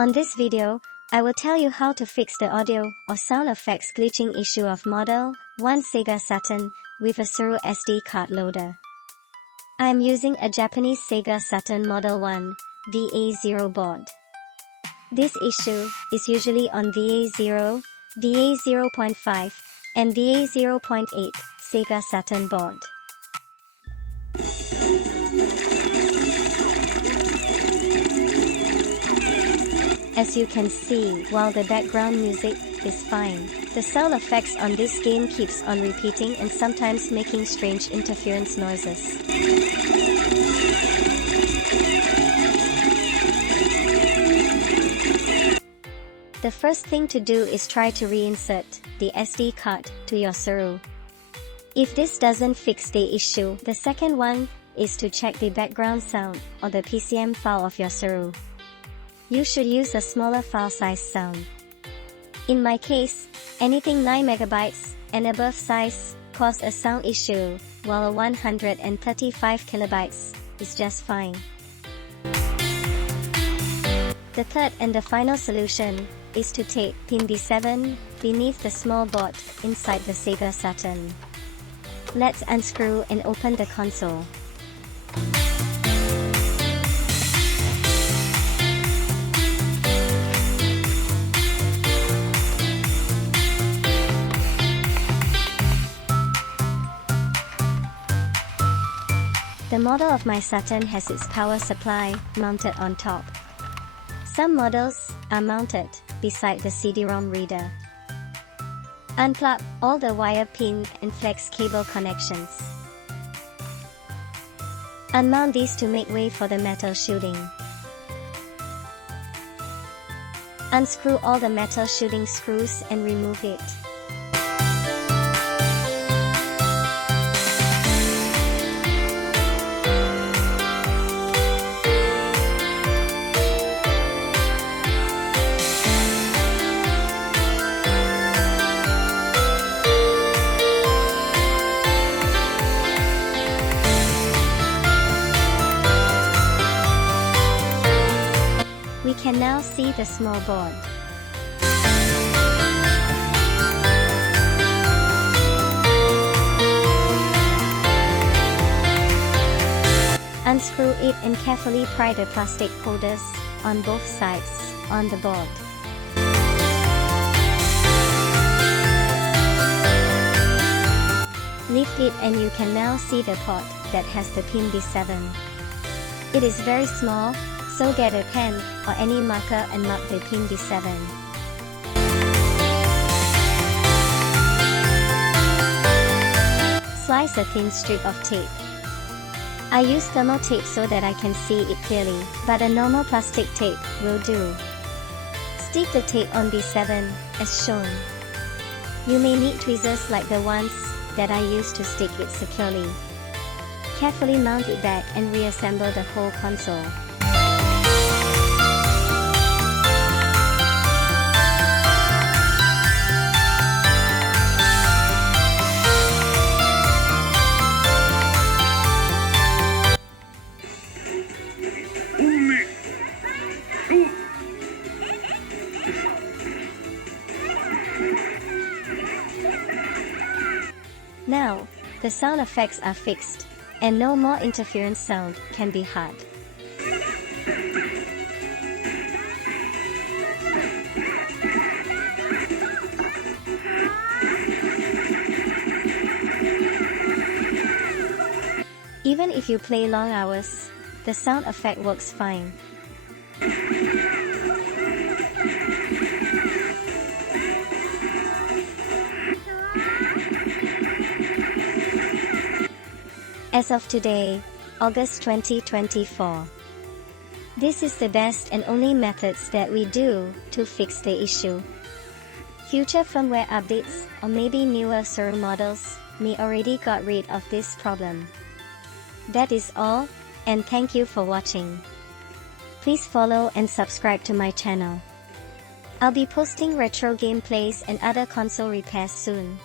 On this video, I will tell you how to fix the audio or sound effects glitching issue of Model 1 Sega Saturn with a Saroo SD card loader. I am using a Japanese Sega Saturn Model 1 VA0 board. This issue is usually on VA0, VA0.5, and VA0.8 Sega Saturn board. As you can see, while the background music is fine, the sound effects on this game keeps on repeating and sometimes making strange interference noises. The first thing to do is try to reinsert the SD card to your Saroo. If this doesn't fix the issue, the second one is to check the background sound or the PCM file of your Saroo. You should use a smaller file size sound. In my case, anything 9 MB and above size cause a sound issue, while a 135 KB is just fine. The third and the final solution is to tape pin B7 beneath the small board inside the Sega Saturn. Let's unscrew and open the console. The model of my Saturn has its power supply mounted on top. Some models are mounted beside the CD-ROM reader. Unplug all the wire pin and flex cable connections. Unmount these to make way for the metal shielding. Unscrew all the metal shielding screws and remove it. We can now see the small board. Unscrew it and carefully pry the plastic holders on both sides on the board. Lift it and you can now see the port that has the pin B7. It is very small, so get a pen or any marker and mark the pin B7. Slice a thin strip of tape. I use thermal tape so that I can see it clearly, but a normal plastic tape will do. Stick the tape on B7, as shown. You may need tweezers like the ones that I used to stick it securely. Carefully mount it back and reassemble the whole console. Now, the sound effects are fixed, and no more interference sound can be heard. Even if you play long hours, the sound effect works fine. As of today, August 2024. This is the best and only methods that we do to fix the issue. Future firmware updates or maybe newer Saroo models may already got rid of this problem. That is all, and thank you for watching. Please follow and subscribe to my channel. I'll be posting retro gameplays and other console repairs soon.